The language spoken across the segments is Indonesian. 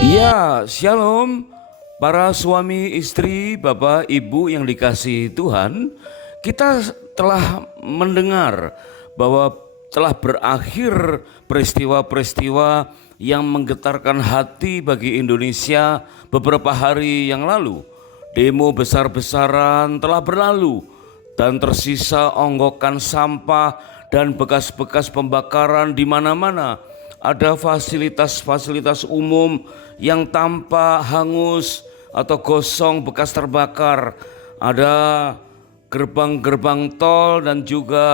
Ya, shalom para suami istri, bapak, ibu yang dikasihi Tuhan. Kita telah mendengar bahwa telah berakhir peristiwa-peristiwa yang menggetarkan hati bagi Indonesia beberapa hari yang lalu. Demo besar-besaran telah berlalu dan tersisa onggokan sampah dan bekas-bekas pembakaran di mana-mana. Ada fasilitas-fasilitas umum yang tampak hangus atau gosong bekas terbakar. Ada gerbang-gerbang tol dan juga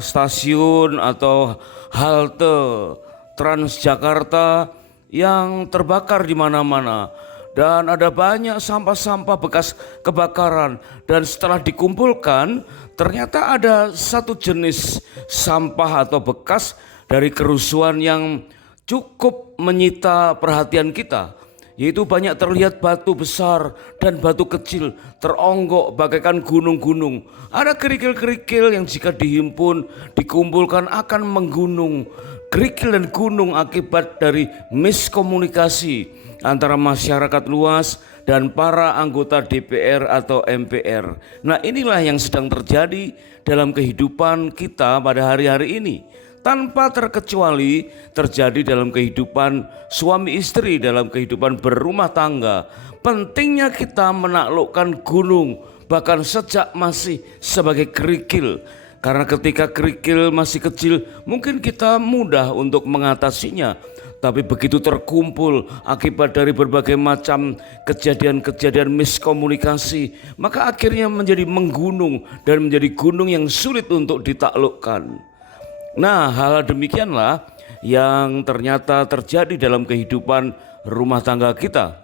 stasiun atau halte Transjakarta yang terbakar di mana-mana. Dan ada banyak sampah-sampah bekas kebakaran. Dan setelah dikumpulkan, ternyata ada satu jenis sampah atau bekas dari kerusuhan yang cukup menyita perhatian kita, yaitu banyak terlihat batu besar dan batu kecil teronggok bagaikan gunung-gunung. Ada kerikil-kerikil yang jika dihimpun, dikumpulkan akan menggunung. Kerikil dan gunung akibat dari miskomunikasi antara masyarakat luas dan para anggota DPR atau MPR. Nah, inilah yang sedang terjadi dalam kehidupan kita pada hari-hari ini. Tanpa terkecuali terjadi dalam kehidupan suami istri, dalam kehidupan berumah tangga. Pentingnya kita menaklukkan gunung bahkan sejak masih sebagai kerikil. Karena ketika kerikil masih kecil mungkin kita mudah untuk mengatasinya. Tapi begitu terkumpul akibat dari berbagai macam kejadian-kejadian miskomunikasi, maka akhirnya menjadi menggunung dan menjadi gunung yang sulit untuk ditaklukkan. Nah, hal demikianlah yang ternyata terjadi dalam kehidupan rumah tangga kita.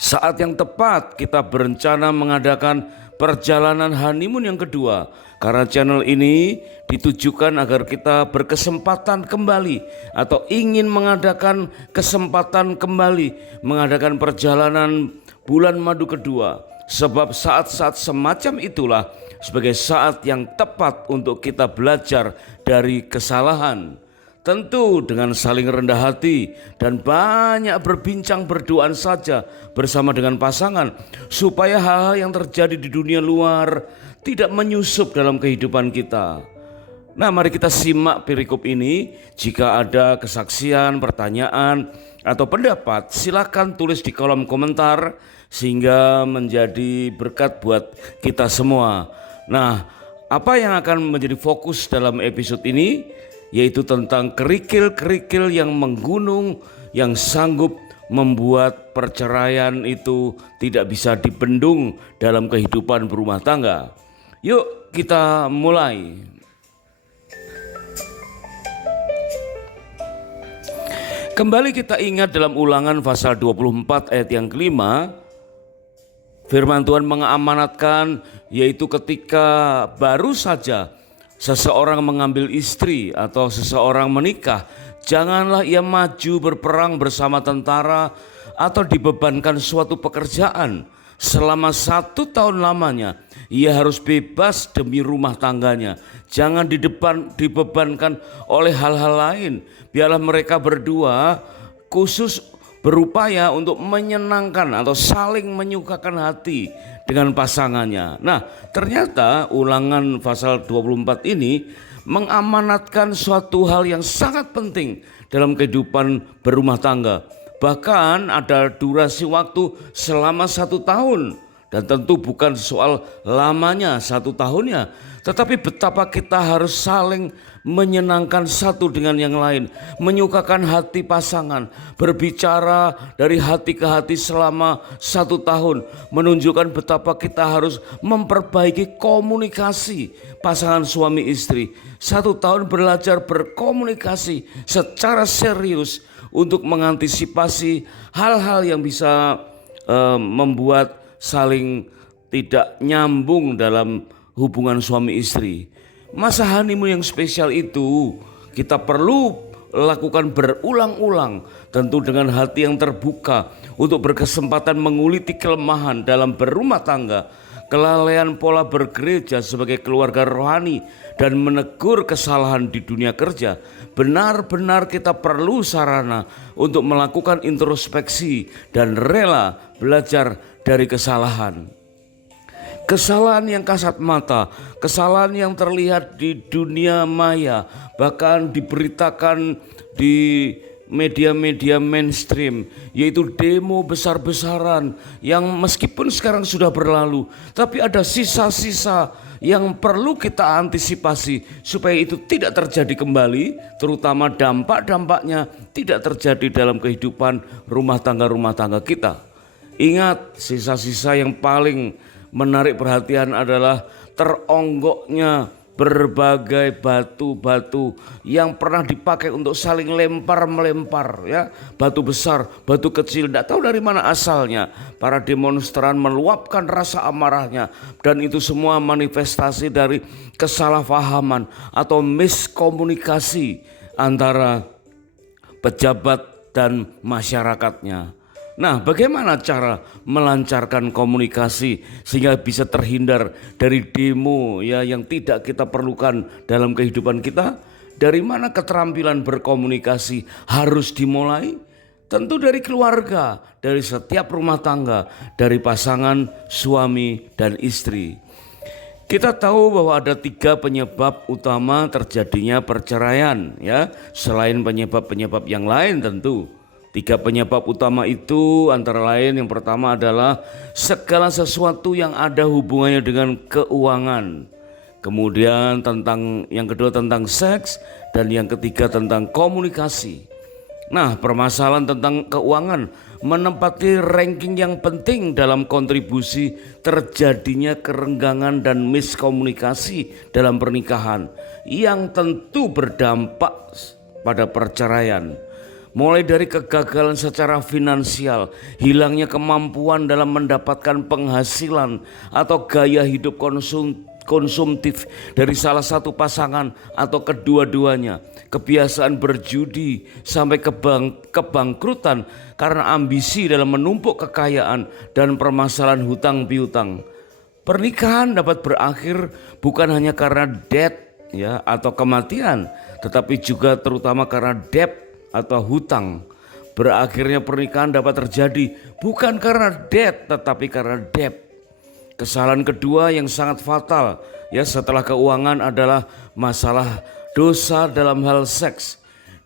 Saat yang tepat kita berencana mengadakan perjalanan honeymoon yang kedua, karena channel ini ditujukan agar kita berkesempatan kembali atau ingin mengadakan kesempatan kembali mengadakan perjalanan bulan madu kedua. Sebab saat-saat semacam itulah sebagai saat yang tepat untuk kita belajar dari kesalahan. Tentu dengan saling rendah hati dan banyak berbincang berduaan saja bersama dengan pasangan, supaya hal-hal yang terjadi di dunia luar tidak menyusup dalam kehidupan kita. Nah, mari kita simak perikop ini. Jika ada kesaksian, pertanyaan, atau pendapat, silakan tulis di kolom komentar sehingga menjadi berkat buat kita semua. Nah, apa yang akan menjadi fokus dalam episode ini yaitu tentang kerikil-kerikil yang menggunung yang sanggup membuat perceraian itu tidak bisa dibendung dalam kehidupan berumah tangga. Yuk kita mulai. Kembali kita ingat dalam Ulangan pasal 24 ayat yang kelima, firman Tuhan mengamanatkan, yaitu ketika baru saja seseorang mengambil istri atau seseorang menikah, janganlah ia maju berperang bersama tentara atau dibebankan suatu pekerjaan. Selama 1 tahun lamanya ia harus bebas demi rumah tangganya. Jangan dibebankan oleh hal-hal lain. Biarlah mereka berdua khusus berupaya untuk menyenangkan atau saling menyukakan hati dengan pasangannya. Nah, ternyata Ulangan pasal 24 ini mengamanatkan suatu hal yang sangat penting dalam kehidupan berumah tangga. Bahkan ada durasi waktu selama 1 tahun. Dan tentu bukan soal lamanya 1 tahunnya, tetapi betapa kita harus saling menyenangkan satu dengan yang lain, menyukakan hati pasangan, berbicara dari hati ke hati selama 1 tahun, menunjukkan betapa kita harus memperbaiki komunikasi pasangan suami istri. 1 tahun belajar berkomunikasi secara serius untuk mengantisipasi hal-hal yang bisa membuat saling tidak nyambung dalam hubungan suami istri. Masa honeymoon yang spesial itu kita perlu lakukan berulang-ulang, tentu dengan hati yang terbuka untuk berkesempatan menguliti kelemahan dalam berumah tangga. kelalaian pola bergereja sebagai keluarga rohani, dan menegur kesalahan di dunia kerja, benar-benar kita perlu sarana untuk melakukan introspeksi dan rela belajar dari kesalahan. Kesalahan yang kasat mata, kesalahan yang terlihat di dunia maya, bahkan diberitakan di media-media mainstream, yaitu demo besar-besaran yang meskipun sekarang sudah berlalu, tapi ada sisa-sisa yang perlu kita antisipasi supaya itu tidak terjadi kembali, terutama dampak-dampaknya tidak terjadi dalam kehidupan rumah tangga kita. Ingat, sisa-sisa yang paling menarik perhatian adalah teronggoknya berbagai batu-batu yang pernah dipakai untuk saling lempar-melempar, ya, batu besar, batu kecil, tidak tahu dari mana asalnya. Para demonstran meluapkan rasa amarahnya, dan itu semua manifestasi dari kesalahpahaman atau miskomunikasi antara pejabat dan masyarakatnya. Nah, bagaimana cara melancarkan komunikasi sehingga bisa terhindar dari demo ya yang tidak kita perlukan dalam kehidupan kita? Dari mana keterampilan berkomunikasi harus dimulai? Tentu dari keluarga, dari setiap rumah tangga, dari pasangan suami dan istri. Kita tahu bahwa ada 3 penyebab utama terjadinya perceraian, ya, selain penyebab-penyebab yang lain tentu. 3 penyebab utama itu antara lain, yang pertama adalah segala sesuatu yang ada hubungannya dengan keuangan. Kemudian yang kedua tentang seks, dan yang ketiga tentang komunikasi. Nah, permasalahan tentang keuangan menempati ranking yang penting dalam kontribusi terjadinya kerenggangan dan miskomunikasi dalam pernikahan yang tentu berdampak pada perceraian. Mulai dari kegagalan secara finansial, hilangnya kemampuan dalam mendapatkan penghasilan atau gaya hidup konsumtif dari salah satu pasangan atau kedua-duanya, kebiasaan berjudi sampai kebangkrutan karena ambisi dalam menumpuk kekayaan dan permasalahan hutang piutang. Pernikahan dapat berakhir bukan hanya karena death, ya, atau kematian, tetapi juga terutama karena debt atau hutang. Berakhirnya pernikahan dapat terjadi bukan karena debt tetapi karena debt. Kesalahan kedua yang sangat fatal, ya, setelah keuangan adalah masalah dosa dalam hal seks.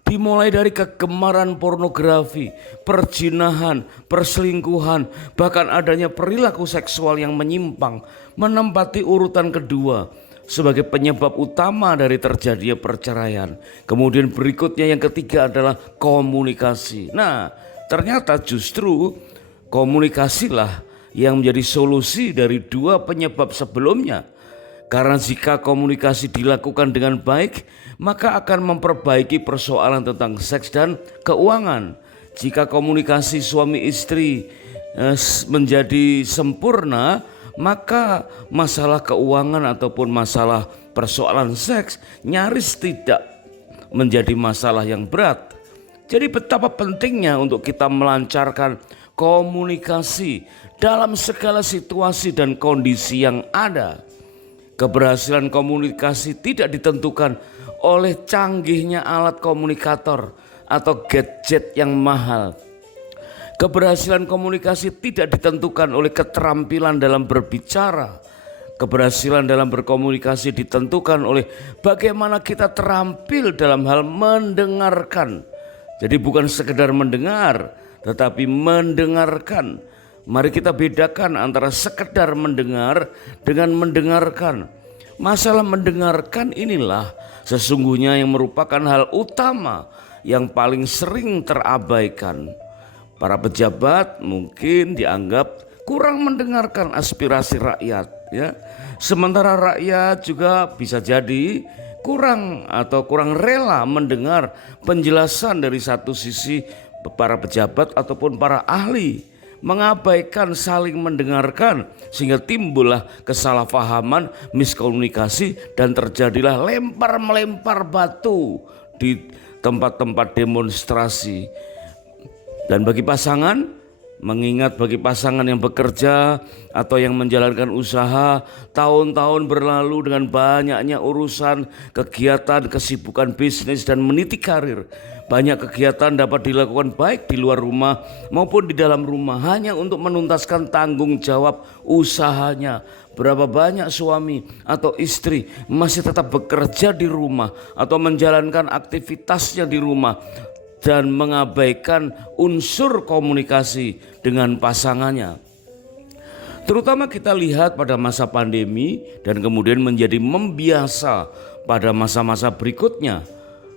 Dimulai dari kegemaran pornografi, perzinahan, perselingkuhan, bahkan adanya perilaku seksual yang menyimpang menempati urutan kedua sebagai penyebab utama dari terjadinya perceraian. Kemudian berikutnya yang ketiga adalah komunikasi. Nah, ternyata justru komunikasilah yang menjadi solusi dari 2 penyebab sebelumnya. Karena jika komunikasi dilakukan dengan baik, maka akan memperbaiki persoalan tentang seks dan keuangan. Jika komunikasi suami istri menjadi sempurna, maka masalah keuangan ataupun masalah persoalan seks nyaris tidak menjadi masalah yang berat. Jadi betapa pentingnya untuk kita melancarkan komunikasi dalam segala situasi dan kondisi yang ada. Keberhasilan komunikasi tidak ditentukan oleh canggihnya alat komunikator atau gadget yang mahal. Keberhasilan komunikasi tidak ditentukan oleh keterampilan dalam berbicara. Keberhasilan dalam berkomunikasi ditentukan oleh bagaimana kita terampil dalam hal mendengarkan. Jadi bukan sekedar mendengar, tetapi mendengarkan. Mari kita bedakan antara sekedar mendengar dengan mendengarkan. Masalah mendengarkan inilah sesungguhnya yang merupakan hal utama yang paling sering terabaikan. Para pejabat mungkin dianggap kurang mendengarkan aspirasi rakyat, ya. Sementara rakyat juga bisa jadi kurang rela mendengar penjelasan dari satu sisi para pejabat ataupun para ahli, mengabaikan saling mendengarkan sehingga timbullah kesalahpahaman, miskomunikasi, dan terjadilah lempar-melempar batu di tempat-tempat demonstrasi. Dan bagi pasangan, Mengingat bagi pasangan yang bekerja atau yang menjalankan usaha, tahun-tahun berlalu dengan banyaknya urusan, kegiatan, kesibukan bisnis dan meniti karir. Banyak kegiatan dapat dilakukan baik di luar rumah maupun di dalam rumah hanya untuk menuntaskan tanggung jawab usahanya. Berapa banyak suami atau istri masih tetap bekerja di rumah atau menjalankan aktivitasnya di rumah dan mengabaikan unsur komunikasi dengan pasangannya. Terutama kita lihat pada masa pandemi dan kemudian menjadi membiasa pada masa-masa berikutnya.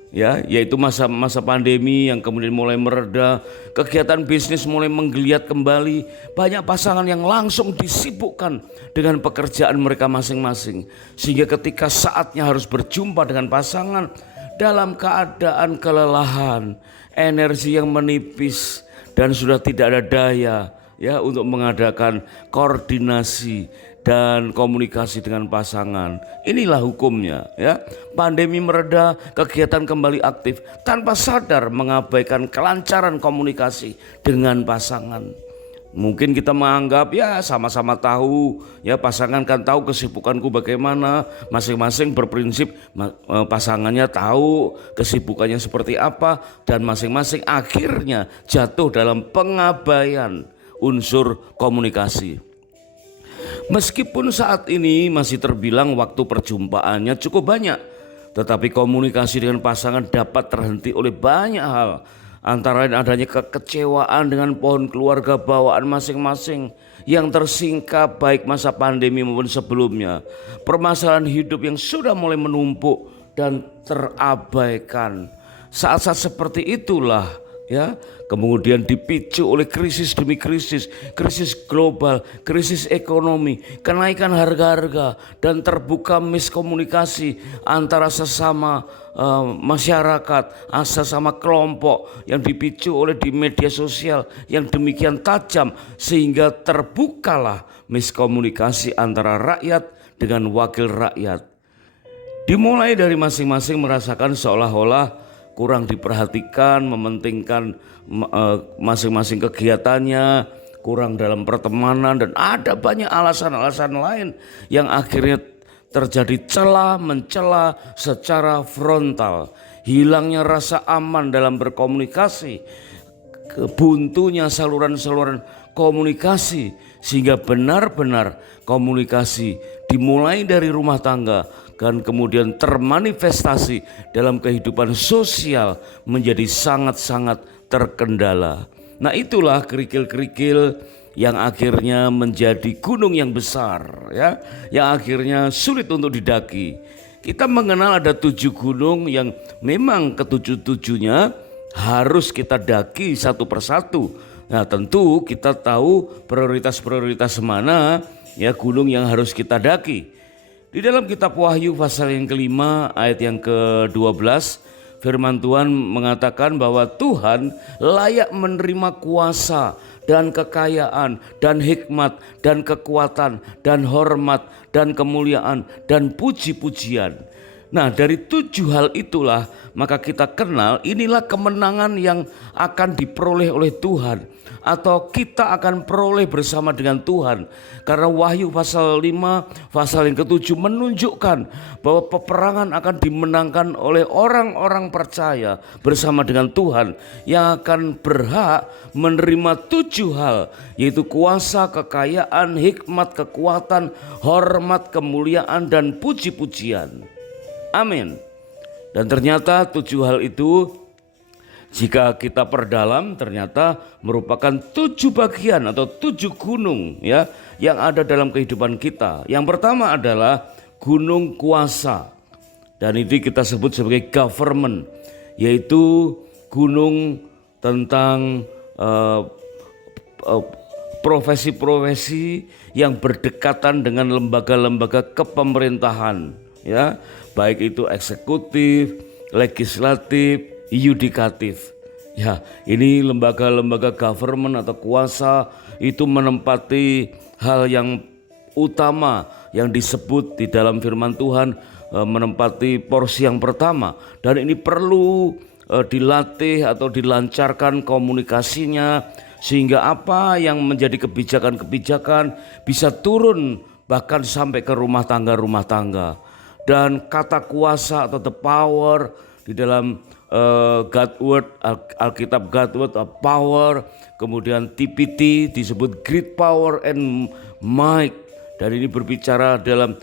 Ya, yaitu masa-masa pandemi yang kemudian mulai mereda, kegiatan bisnis mulai menggeliat kembali, banyak pasangan yang langsung disibukkan dengan pekerjaan mereka masing-masing, sehingga ketika saatnya harus berjumpa dengan pasangan dalam keadaan kelelahan, energi yang menipis dan sudah tidak ada daya ya untuk mengadakan koordinasi dan komunikasi dengan pasangan. Inilah hukumnya ya. Pandemi mereda, kegiatan kembali aktif tanpa sadar mengabaikan kelancaran komunikasi dengan pasangan. Mungkin kita menganggap ya sama-sama tahu ya, pasangan kan tahu kesibukanku bagaimana, masing-masing berprinsip pasangannya tahu kesibukannya seperti apa, dan masing-masing akhirnya jatuh dalam pengabaian unsur komunikasi. Meskipun saat ini masih terbilang waktu perjumpaannya cukup banyak, tetapi komunikasi dengan pasangan dapat terhenti oleh banyak hal. Antara lain adanya kekecewaan dengan pohon keluarga bawaan masing-masing yang tersingkap baik masa pandemi maupun sebelumnya. Permasalahan hidup yang sudah mulai menumpuk dan terabaikan. Saat-saat seperti itulah ya, kemudian dipicu oleh krisis demi krisis, krisis global, krisis ekonomi, kenaikan harga-harga, dan terbuka miskomunikasi antara sesama masyarakat, sesama kelompok yang dipicu oleh di media sosial yang demikian tajam, sehingga terbukalah miskomunikasi antara rakyat dengan wakil rakyat. Dimulai dari masing-masing merasakan seolah-olah kurang diperhatikan, mementingkan masing-masing kegiatannya, kurang dalam pertemanan, dan ada banyak alasan-alasan lain yang akhirnya terjadi celah mencela secara frontal. Hilangnya rasa aman dalam berkomunikasi, buntunya saluran-saluran komunikasi, sehingga benar-benar komunikasi dimulai dari rumah tangga dan kemudian termanifestasi dalam kehidupan sosial menjadi sangat-sangat terkendala. Nah, itulah kerikil-kerikil yang akhirnya menjadi gunung yang besar ya, yang akhirnya sulit untuk didaki. Kita mengenal ada 7 gunung yang memang ketujuh-tujuhnya harus kita daki satu persatu. Nah, tentu kita tahu prioritas-prioritas mana ya gunung yang harus kita daki. Di dalam kitab Wahyu pasal yang kelima ayat yang ke-12, firman Tuhan mengatakan bahwa Tuhan layak menerima kuasa dan kekayaan dan hikmat dan kekuatan dan hormat dan kemuliaan dan puji-pujian. Nah, dari 7 hal itulah maka kita kenal inilah kemenangan yang akan diperoleh oleh Tuhan, atau kita akan peroleh bersama dengan Tuhan. Karena Wahyu pasal 5 pasal yang ke-7 menunjukkan bahwa peperangan akan dimenangkan oleh orang-orang percaya bersama dengan Tuhan yang akan berhak menerima 7 hal, yaitu kuasa, kekayaan, hikmat, kekuatan, hormat, kemuliaan, dan puji-pujian. Amin. Dan ternyata 7 hal itu jika kita perdalam ternyata merupakan 7 bagian atau 7 gunung ya yang ada dalam kehidupan kita. Yang pertama adalah gunung kuasa, dan itu kita sebut sebagai government, yaitu gunung tentang profesi-profesi yang berdekatan dengan lembaga-lembaga kepemerintahan ya, baik itu eksekutif, legislatif, yudikatif. Ya, ini lembaga-lembaga government atau kuasa itu menempati hal yang utama yang disebut di dalam firman Tuhan, menempati porsi yang pertama, dan ini perlu dilatih atau dilancarkan komunikasinya sehingga apa yang menjadi kebijakan-kebijakan bisa turun bahkan sampai ke rumah tangga. Dan kata kuasa atau the power di dalam God Word, Alkitab God Word, power, kemudian TPT disebut great power and might, dan ini berbicara dalam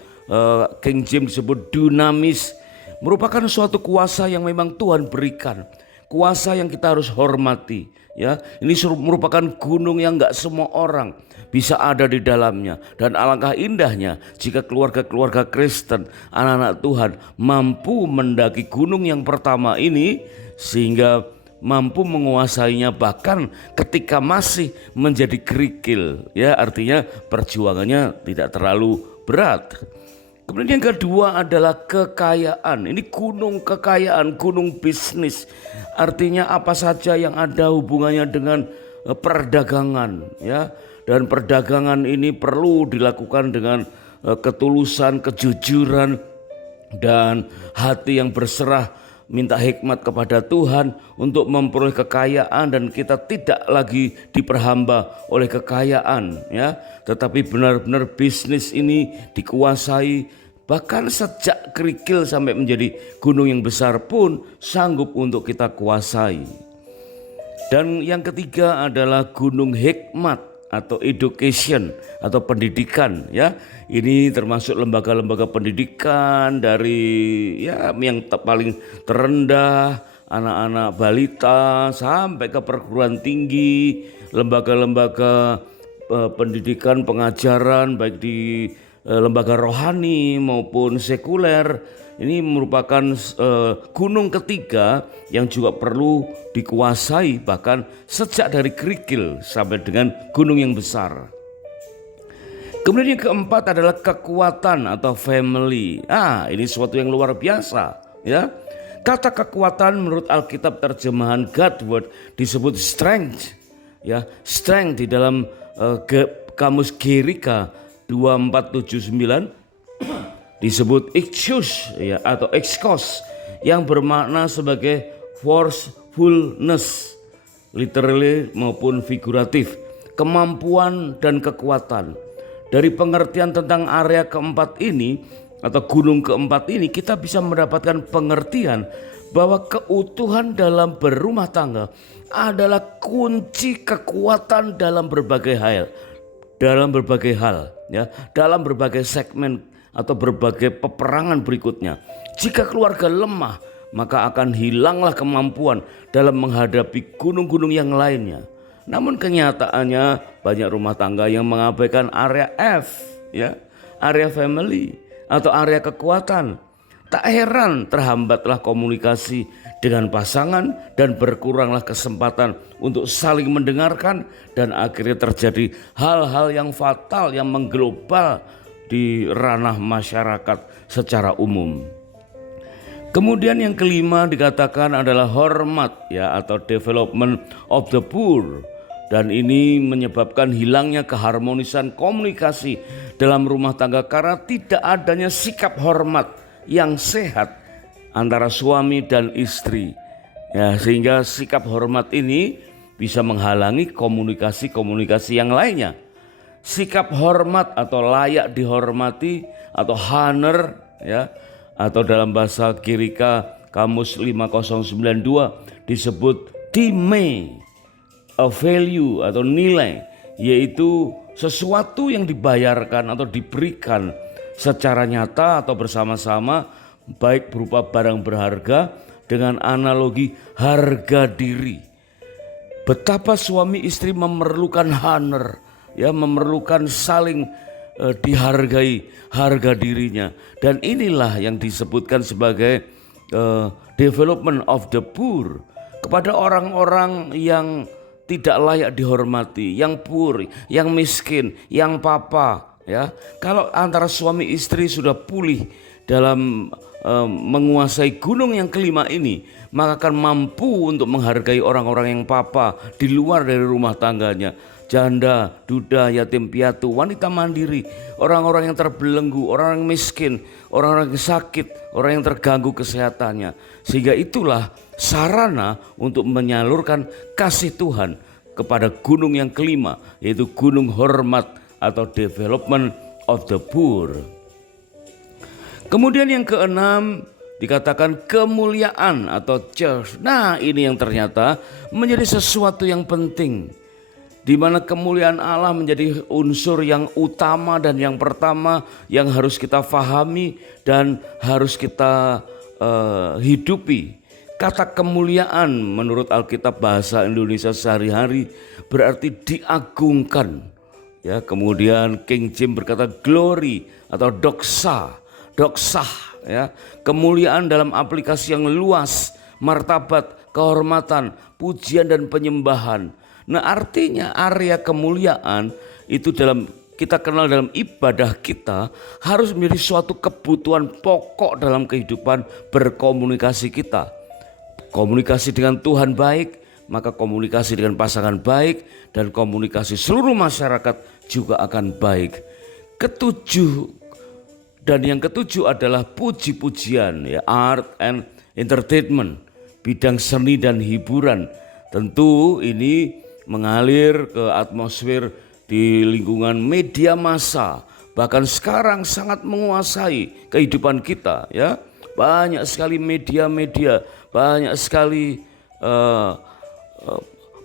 King James disebut dunamis, merupakan suatu kuasa yang memang Tuhan berikan, kuasa yang kita harus hormati. Ya, ini merupakan gunung yang gak semua orang bisa ada di dalamnya, dan alangkah indahnya jika keluarga-keluarga Kristen, anak-anak Tuhan mampu mendaki gunung yang pertama ini sehingga mampu menguasainya bahkan ketika masih menjadi kerikil. Ya, artinya perjuangannya tidak terlalu berat. Kemudian yang kedua adalah kekayaan. Ini gunung kekayaan, gunung bisnis. Artinya apa saja yang ada hubungannya dengan perdagangan, ya. Dan perdagangan ini perlu dilakukan dengan ketulusan, kejujuran, dan hati yang berserah, minta hikmat kepada Tuhan untuk memperoleh kekayaan, dan kita tidak lagi diperhamba oleh kekayaan, ya, tetapi benar-benar bisnis ini dikuasai, bahkan sejak kerikil sampai menjadi gunung yang besar pun sanggup untuk kita kuasai. Dan yang ketiga adalah gunung hikmat atau education atau pendidikan, ya. Ini termasuk lembaga-lembaga pendidikan dari yang paling terendah, anak-anak balita sampai ke perguruan tinggi, lembaga-lembaga pendidikan pengajaran baik di lembaga rohani maupun sekuler. Ini merupakan gunung ketiga yang juga perlu dikuasai bahkan sejak dari kerikil sampai dengan gunung yang besar. Kemudian yang keempat adalah kekuatan atau family. Ini sesuatu yang luar biasa, ya. Kata kekuatan menurut Alkitab terjemahan God Word disebut strength, ya. Strength di dalam kamus Gerika 2479 disebut ichus, ya, atau exkos, yang bermakna sebagai forcefulness, literally maupun figuratif, kemampuan dan kekuatan. Dari pengertian tentang area keempat ini atau gunung keempat ini, kita bisa mendapatkan pengertian bahwa keutuhan dalam berumah tangga adalah kunci kekuatan dalam berbagai hal, ya, dalam berbagai segmen atau berbagai peperangan berikutnya. Jika keluarga lemah, maka akan hilanglah kemampuan dalam menghadapi gunung-gunung yang lainnya. Namun kenyataannya banyak rumah tangga yang mengabaikan area F, ya, area family atau area kekuatan. Tak heran terhambatlah komunikasi dengan pasangan dan berkuranglah kesempatan untuk saling mendengarkan, dan akhirnya terjadi hal-hal yang fatal yang mengglobal di ranah masyarakat secara umum. Kemudian yang kelima dikatakan adalah hormat, ya, atau development of the poor, dan ini menyebabkan hilangnya keharmonisan komunikasi dalam rumah tangga karena tidak adanya sikap hormat yang sehat antara suami dan istri, ya, sehingga sikap hormat ini bisa menghalangi komunikasi yang lainnya. Sikap hormat atau layak dihormati atau honor, ya, atau dalam bahasa Gerika kamus 5092 disebut time, a value atau nilai, yaitu sesuatu yang dibayarkan atau diberikan secara nyata atau bersama-sama, baik berupa barang berharga dengan analogi harga diri. Betapa suami istri memerlukan honor, ya, memerlukan saling dihargai harga dirinya, dan inilah yang disebutkan sebagai development of the poor, kepada orang-orang yang tidak layak dihormati, yang poor, yang miskin, yang papa, ya. Kalau antara suami istri sudah pulih dalam menguasai gunung yang kelima ini, maka akan mampu untuk menghargai orang-orang yang papa di luar dari rumah tangganya. Janda, duda, yatim piatu, wanita mandiri, orang-orang yang terbelenggu, orang yang miskin, orang-orang yang sakit, orang yang terganggu kesehatannya. Sehingga itulah sarana untuk menyalurkan kasih Tuhan kepada gunung yang kelima, yaitu gunung hormat atau development of the poor. Kemudian yang keenam dikatakan kemuliaan atau church. Nah, ini yang ternyata menjadi sesuatu yang penting, di mana kemuliaan Allah menjadi unsur yang utama dan yang pertama yang harus kita fahami dan harus kita hidupi. Kata kemuliaan menurut Alkitab bahasa Indonesia sehari-hari berarti diagungkan. Ya, kemudian King James berkata glory atau doksa, ya, kemuliaan dalam aplikasi yang luas, martabat, kehormatan, pujian dan penyembahan. Nah, artinya area kemuliaan itu kita kenal dalam ibadah kita harus menjadi suatu kebutuhan pokok dalam kehidupan berkomunikasi kita. Komunikasi dengan Tuhan baik, maka komunikasi dengan pasangan baik, dan komunikasi seluruh masyarakat juga akan baik. Yang ketujuh adalah puji-pujian, ya, art and entertainment, bidang seni dan hiburan. Tentu ini mengalir ke atmosfer di lingkungan media massa, bahkan sekarang sangat menguasai kehidupan kita, ya. Banyak sekali media-media, banyak sekali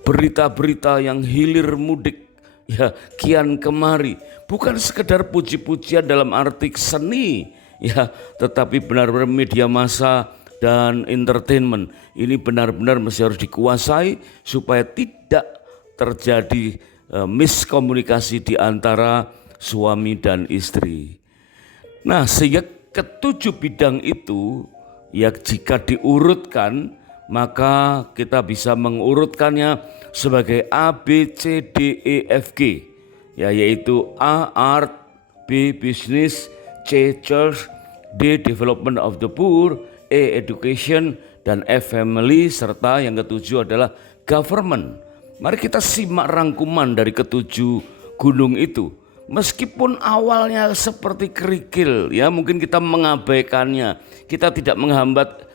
berita-berita yang hilir mudik, ya, kian kemari. Bukan sekedar puji-pujian dalam arti seni, ya, tetapi benar-benar media massa dan entertainment ini benar-benar mesti harus dikuasai supaya tidak terjadi miskomunikasi di antara suami dan istri. Nah, sehingga ketujuh bidang itu, ya, jika diurutkan maka kita bisa mengurutkannya sebagai A, B, C, D, E, F, G, ya, yaitu A art, B business, C church, D development of the poor, E education, dan F family, serta yang ketujuh adalah government. Mari kita simak rangkuman dari ketujuh gunung itu. Meskipun awalnya seperti kerikil, ya, mungkin kita mengabaikannya, kita tidak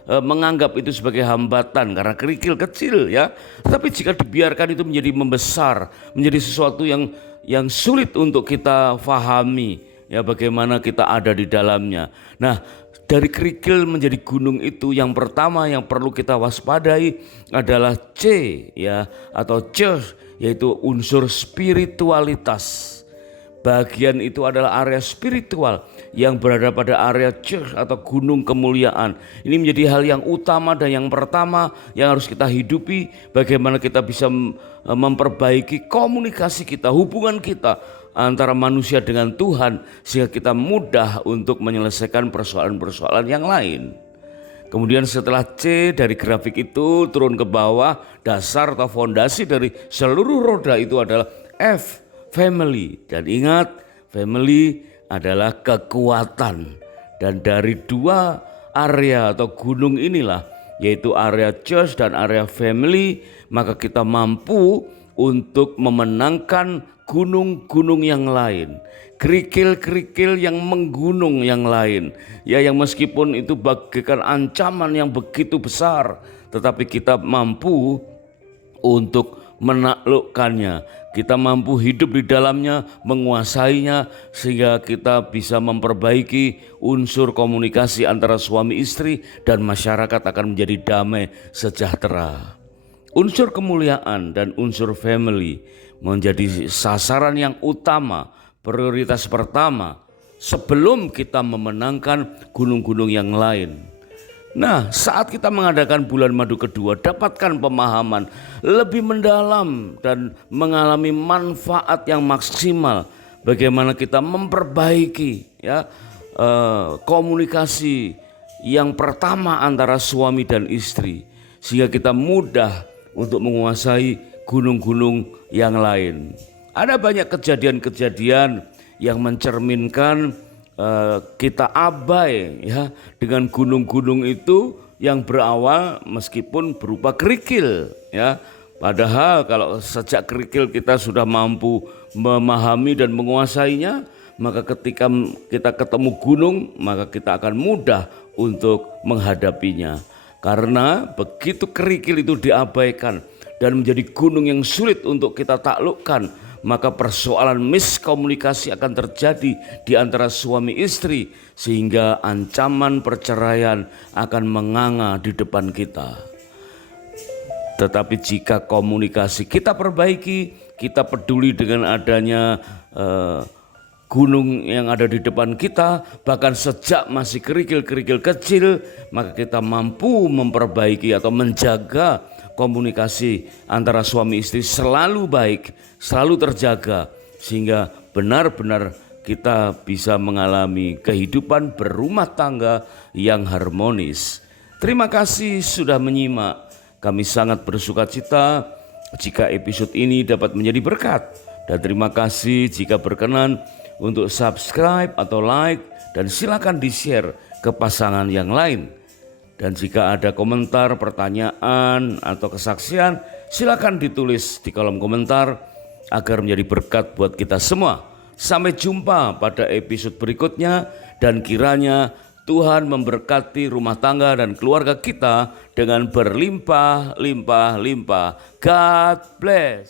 menganggap itu sebagai hambatan karena kerikil kecil, ya. Tetapi jika dibiarkan itu menjadi membesar, menjadi sesuatu yang sulit untuk kita fahami, ya, bagaimana kita ada di dalamnya. Nah, dari kerikil menjadi gunung itu, yang pertama yang perlu kita waspadai adalah C, ya, atau church, yaitu unsur spiritualitas. Bagian itu adalah area spiritual yang berada pada area church atau gunung kemuliaan. Ini menjadi hal yang utama dan yang pertama yang harus kita hidupi. Bagaimana kita bisa memperbaiki komunikasi kita, hubungan kita antara manusia dengan Tuhan, sehingga kita mudah untuk menyelesaikan persoalan-persoalan yang lain. Kemudian setelah C dari grafik itu turun ke bawah, dasar atau fondasi dari seluruh roda itu adalah F, family. Dan ingat, family adalah kekuatan. Dan dari dua area atau gunung inilah, yaitu area church dan area family, maka kita mampu untuk memenangkan gunung-gunung yang lain, kerikil-kerikil yang menggunung yang lain, ya, yang meskipun itu bagaikan ancaman yang begitu besar, tetapi kita mampu untuk menaklukkannya. Kita mampu hidup di dalamnya, menguasainya, sehingga kita bisa memperbaiki unsur komunikasi antara suami istri dan masyarakat akan menjadi damai sejahtera. Unsur kemuliaan dan unsur family menjadi sasaran yang utama, prioritas pertama sebelum kita memenangkan gunung-gunung yang lain. Nah, saat kita mengadakan bulan madu kedua, dapatkan pemahaman lebih mendalam dan mengalami manfaat yang maksimal. Bagaimana kita memperbaiki, ya, komunikasi yang pertama antara suami dan istri, sehingga kita mudah untuk menguasai gunung-gunung yang lain. Ada banyak kejadian-kejadian yang mencerminkan kita abai, ya, dengan gunung-gunung itu yang berawal meskipun berupa kerikil, ya. Padahal kalau sejak kerikil kita sudah mampu memahami dan menguasainya, maka ketika kita ketemu gunung, maka kita akan mudah untuk menghadapinya. Karena begitu kerikil itu diabaikan dan menjadi gunung yang sulit untuk kita taklukkan, maka persoalan miskomunikasi akan terjadi di antara suami istri sehingga ancaman perceraian akan menganga di depan kita. Tetapi jika komunikasi kita perbaiki, kita peduli dengan adanya gunung yang ada di depan kita, bahkan sejak masih kerikil-kerikil kecil, maka kita mampu memperbaiki atau menjaga komunikasi antara suami istri selalu baik, selalu terjaga, sehingga benar-benar kita bisa mengalami kehidupan berumah tangga yang harmonis. Terima kasih sudah menyimak. Kami sangat bersuka cita jika episode ini dapat menjadi berkat. Dan terima kasih jika berkenan untuk subscribe atau like, dan silakan di-share ke pasangan yang lain. Dan jika ada komentar, pertanyaan, atau kesaksian, silakan ditulis di kolom komentar agar menjadi berkat buat kita semua. Sampai jumpa pada episode berikutnya, dan kiranya Tuhan memberkati rumah tangga dan keluarga kita dengan berlimpah-limpah-limpah. God bless.